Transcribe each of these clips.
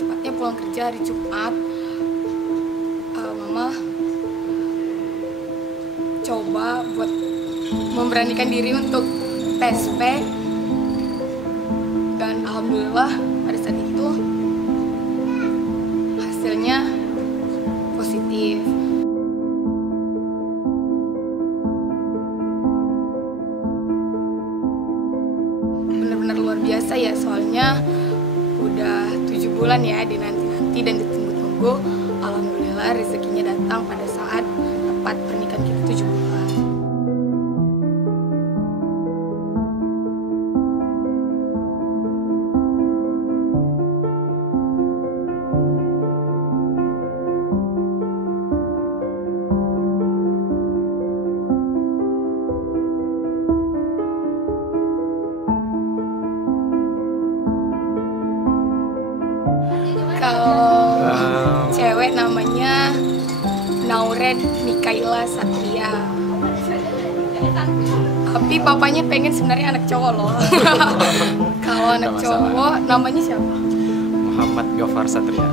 Tepatnya pulang kerja hari Jumat, Mama coba buat memberanikan diri untuk PSP, dan alhamdulillah pada saat itu hasilnya positif. Benar-benar luar biasa ya, soalnya udah 7 bulan ya dinanti-nanti dan ditunggu-tunggu. Alhamdulillah rezekinya datang pada saat tepat pernikahan kita 7 bulan. Kalau cewek namanya Nauren Mikaela Satria. Tapi papanya pengen sebenarnya anak cowok loh. Kalau anak cowok namanya siapa? Muhammad Gofar Satria.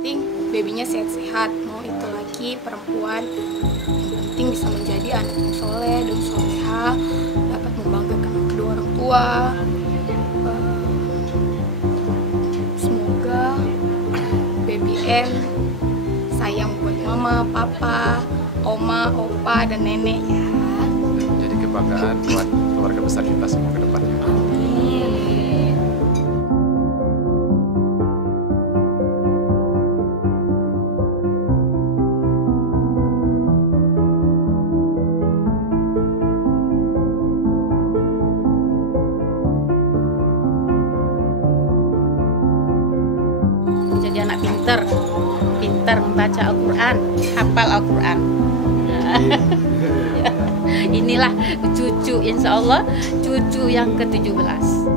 Penting babynya sehat-sehat, mau itu laki perempuan, yang penting bisa menjadi anak yang soleh dan soleha, dapat membanggakan kedua orang tua. Semoga baby N sayang buat mama, papa, oma, opa, dan nenek ya. Dan menjadi kebanggaan buat keluarga besar kita semua ke depannya. Jadi anak pinter membaca Al-Quran, hafal Al-Quran. Inilah cucu, insya Allah cucu yang ke-17.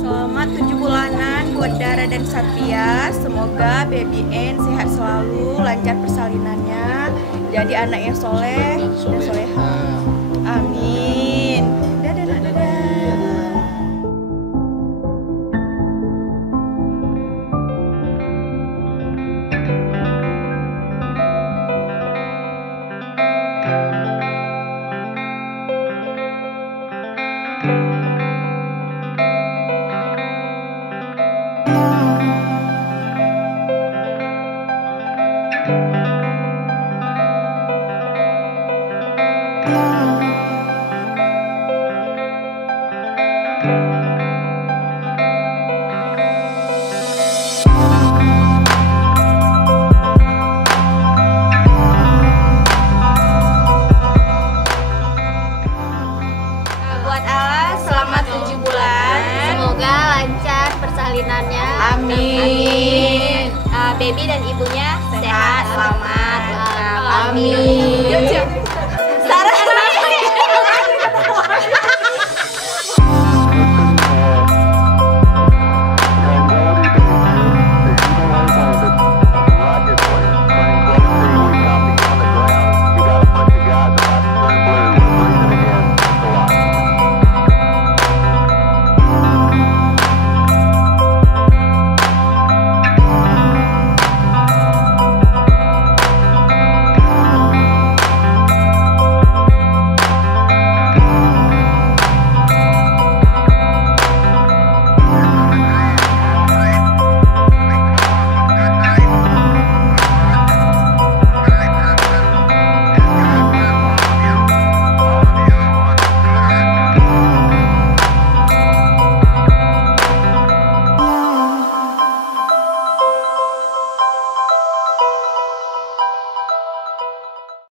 Selamat 7 bulanan buat Dara dan Satria. Semoga baby N sehat selalu, lancar persalinannya, jadi anak yang soleh dan soleha. Amin. Dadah, dadah. persalinannya. Amin. Baby dan ibunya sehat, selamat, lengkap. Amin. Yuk, Cik.